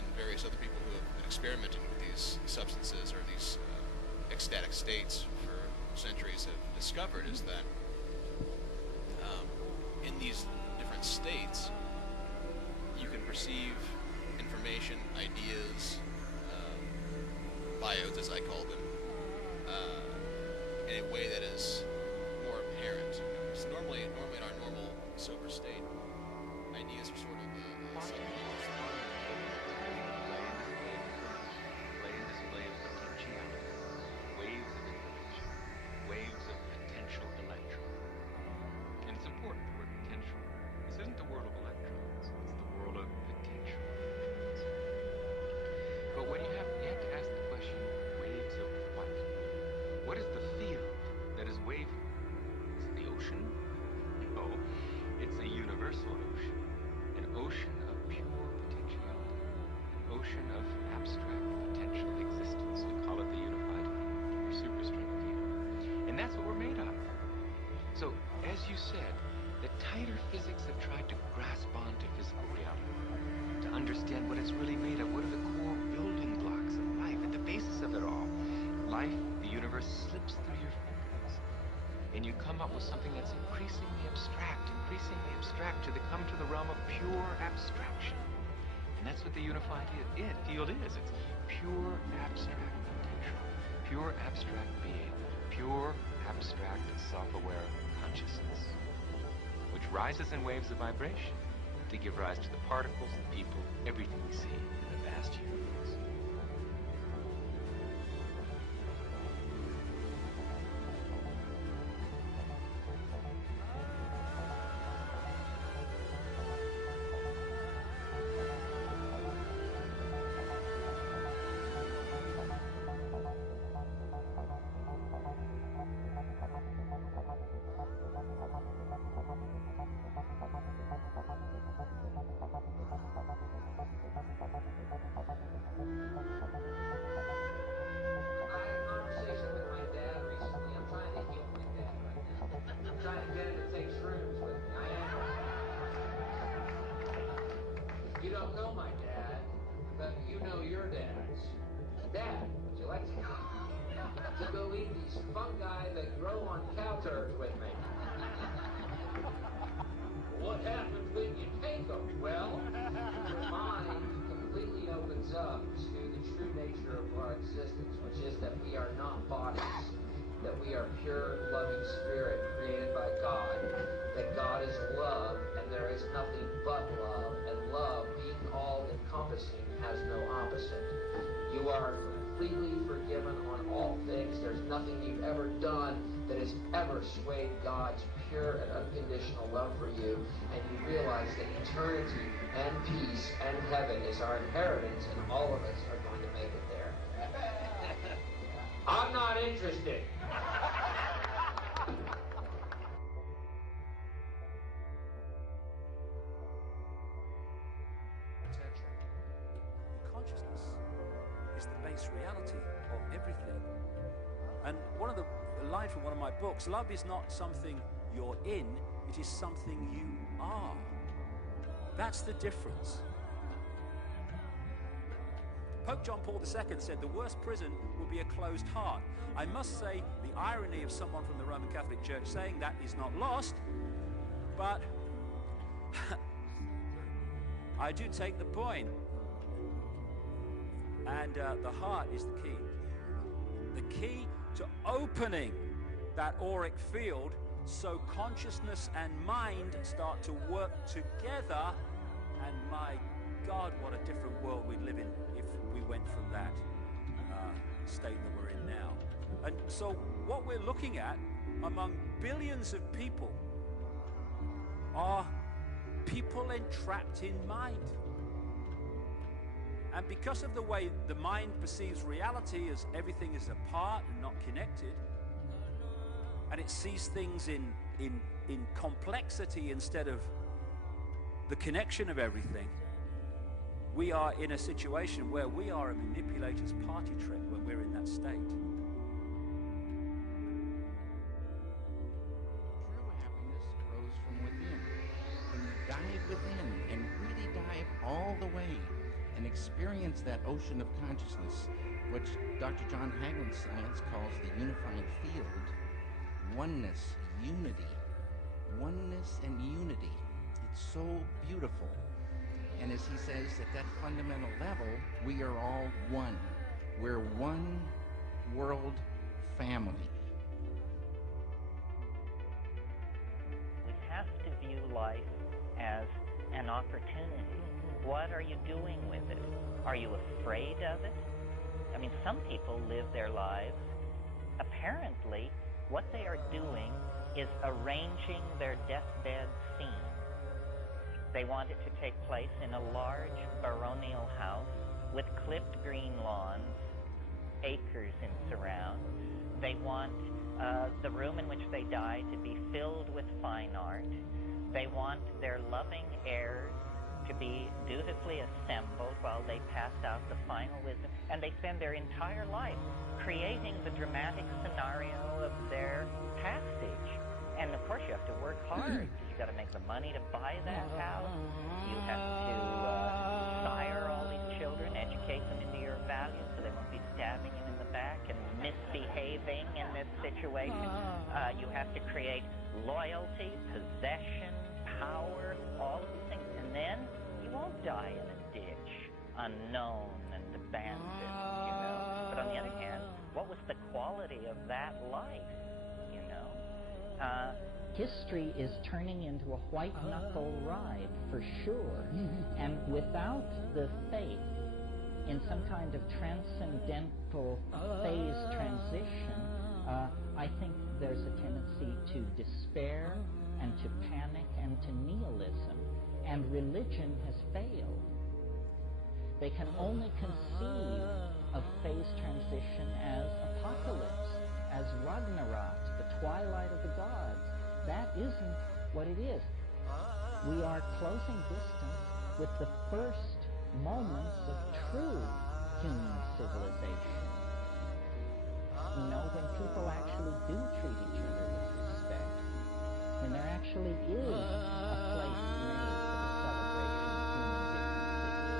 and various other people who have been experimenting with these substances or these ecstatic states for centuries have discovered is that in these different states you can perceive information, ideas, biodes as I call them, in a way that is more apparent. Because normally in our normal sober state, ideas are sort of display of potentiality, waves of information, waves of potential electrons. And it's important, the word potential. This isn't the world of electrons, it's the world of potential electrons. But what you have to ask the question, waves of what? What is the field that is waving? Is it the ocean? No, it's a universal ocean. An ocean of pure potentiality. An ocean of abstract potential existence. We call it the unified field, or superstring field. And that's what we're made of. So, as you said, the tighter physics have tried to grasp onto physical reality, to understand what it's really made of, what are the core building blocks of life, at the basis of it all. Life, the universe, slips through your fingers, and you come up with something that's increasingly abstract to come to the realm of pure abstraction. And that's what the unified field is. It's pure abstract potential, pure abstract being, pure abstract self-aware consciousness, which rises in waves of vibration to give rise to the particles, the people, everything we see in the vast universe. You don't know my dad, but you know your dad's. Dad, would you like to go eat these fungi that grow on cow turds with me? What happens when you take them? Well, your mind completely opens up to the true nature of our existence, which is that we are not bodies, that we are pure, loving spirit created by God, that God is love, and there is nothing but love, and love, being all-encompassing, has no opposite. You are completely forgiven on all things. There's nothing you've ever done that has ever swayed God's pure and unconditional love for you, and you realize that eternity and peace and heaven is our inheritance, and all of us are going to make it there. I'm not interested. Potential. Consciousness is the base reality of everything. And one of the lines from one of my books, love is not something you're in, it is something you are. That's the difference. Pope John Paul II said the worst prison would be a closed heart. I must say the irony of someone from the Roman Catholic Church saying that is not lost, but I do take the point. And the heart is the key. The key to opening that auric field so consciousness and mind start to work together. And my God, what a different world we'd live in if we went from that state that we're in now. And so what we're looking at among billions of people are people entrapped in mind. And because of the way the mind perceives reality as everything is apart and not connected, and it sees things in complexity instead of the connection of everything, we are in a situation where we are a manipulator's party trick when we're in that state. True happiness grows from within. When you dive within and really dive all the way and experience that ocean of consciousness, which Dr. John Hagel's science calls the unified field, oneness, unity. Oneness and unity. It's so beautiful. And as he says, at that fundamental level, we are all one. We're one world family. We have to view life as an opportunity. What are you doing with it? Are you afraid of it? I mean, some people live their lives. Apparently, what they are doing is arranging their deathbed scene. They want it to take place in a large baronial house with clipped green lawns, acres in surround. They want the room in which they die to be filled with fine art. They want their loving heirs to be dutifully assembled while they pass out the final wisdom. And they spend their entire life creating the dramatic scenario of their passage. And of course you have to work hard, because you've got to make the money to buy that house. You have to sire all these children, educate them into your values so they won't be stabbing you in the back and misbehaving in this situation. You have to create loyalty, possession, power, all of these things. And then you won't die in a ditch, unknown and abandoned, you know. But on the other hand, what was the quality of that life, you know? History is turning into a white-knuckle ride, for sure. And without the faith in some kind of transcendental phase transition, I think there's a tendency to despair and to panic and to nihilism. And religion has failed. They can only conceive of phase transition as apocalypse, as Ragnarok, the twilight of the gods. That isn't what it is. We are closing distance with the first moments of true human civilization. You know, when people actually do treat each other with respect, when there actually is a place made for the celebration of human differences,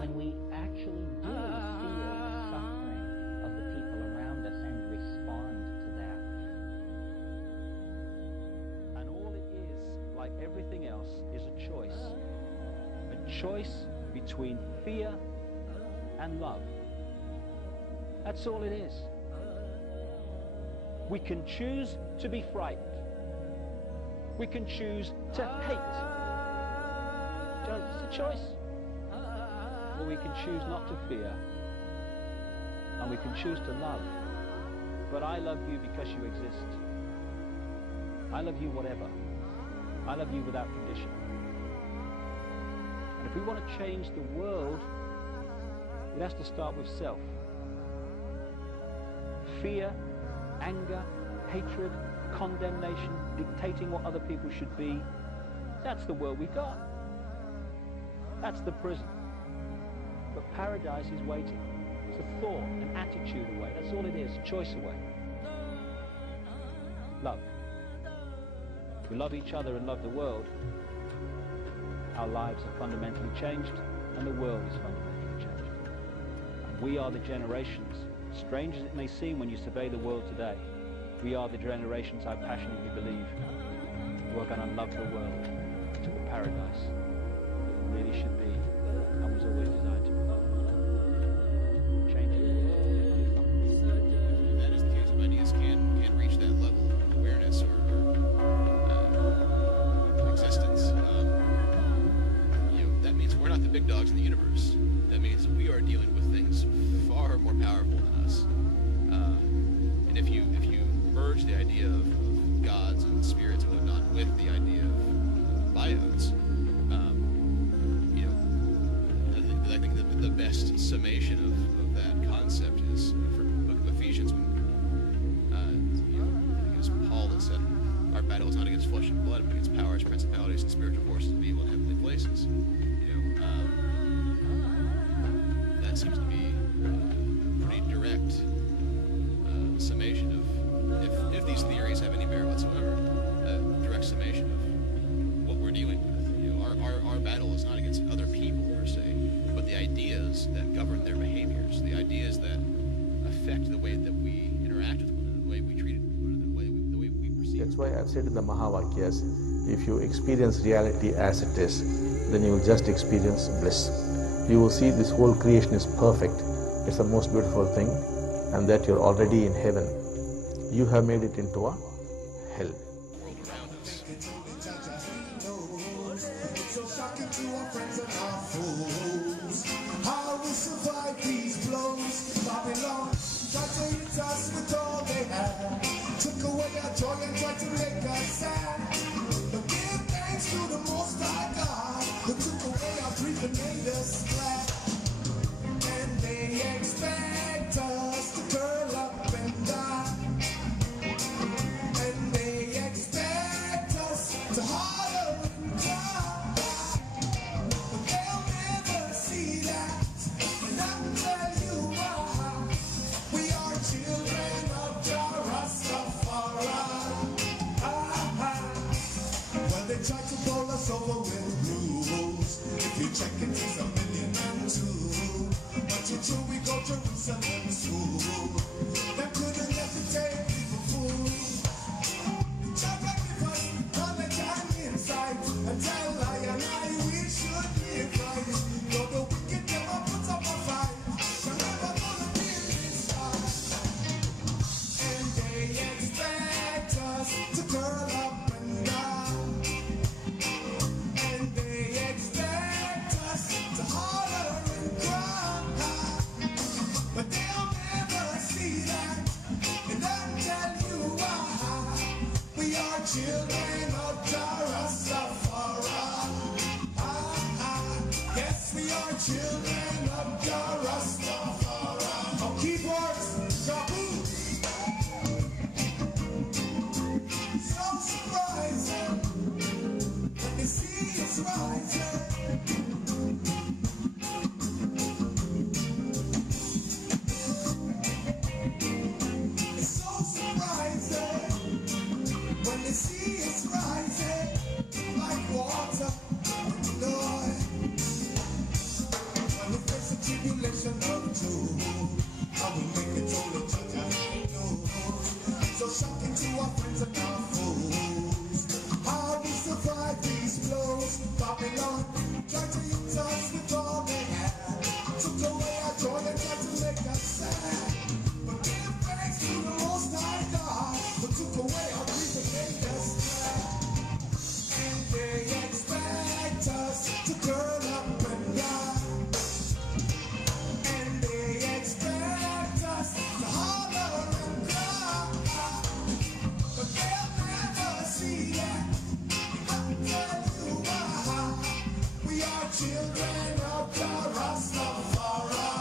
when we actually do feel the suffering of the people around us and respond to that. And all it is, like everything else, is a choice. A choice between fear and love. That's all it is. We can choose to be frightened. We can choose to hate. It's a choice. Or we can choose not to fear. And we can choose to love. But I love you because you exist. I love you whatever. I love you without condition. And if we want to change the world, it has to start with self. Fear, anger, hatred, condemnation, dictating what other people should be, that's the world we got. That's the prison. But paradise is waiting. It's a thought, an attitude away. That's all it is, a choice away. Love. If we love each other and love the world, our lives are fundamentally changed and the world is fundamentally changed. And we are the generations, strange as it may seem when you survey the world today, we are the generations, I passionately believe, who are going to love the world to the paradise it really should be and was always designed to be. Change it. If that is the case, if ideas can reach that level of awareness or existence, that means we're not the big dogs in the universe. That means we are dealing with things far more powerful than us. And if you merge the idea of gods and spirits and whatnot with the idea of biodes, I think the best summation of that concept is from the book of Ephesians, when I think it was Paul that said, "Our battle is not against flesh and blood, but against powers, principalities, and spiritual forces of evil in heavenly places." That seems to be a pretty direct summation of, if these theories have any merit whatsoever, a direct summation of what we're dealing with. Our battle is not against other people per se. ideas that govern their behaviors, the ideas that affect the way that we interact with one another, the way we treat one another, the way we perceive. That's why I've said in the Mahavakyas, if you experience reality as it is, then you will just experience bliss. You will see this whole creation is perfect. It's the most beautiful thing, and that you're already in heaven. You have made it into a hell. World around us. So shocking to our friends and our foes. How we survive these blows. Babylon tried to hit us with all they had. Took away our joy and tried to make us sad. But give thanks to the Most High God, who took away our grief and made us glad. And they expect us to curl up and die. And they expect us to holler and cry. But they'll never see that. And I'll tell you why. We are children of Jah Rastafari. When they try to pull us over with rules, if you check it, it's 1,000,002. But you true, we go Jerusalem school. That couldn't let the day people fool. Jah give us knowledge and insight, and tell I and I we should live right. Though the wicked never put up a fight, we're never gonna be in this fight. And they expect us to curl up and die. And they expect us to holler and cry. But they'll never see that. And I'll tell you why. We are children of Jah Rastafari. Yes, we are children of Jah Rastafari. Oh, keyboards, Jabu. So surprising when the sea is rising. It's so surprising when the sea is rising like water, Lord. When we face the tribulation of Job, how we make it all the judge I know. So shocking to our friends and our foes. How we survive these blows. Babylon tried to hit us with all they had. Took away our joy and tried to make us sad. But give thanks to the Most High God, who took away our grief and made us glad. And they expect us to curl up and die. And they expect us to holler and cry. But they'll never see that. I'll tell you why. We are children of Jah Rastafari.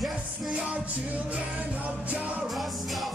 Yes, we are children of Jah Rastafari.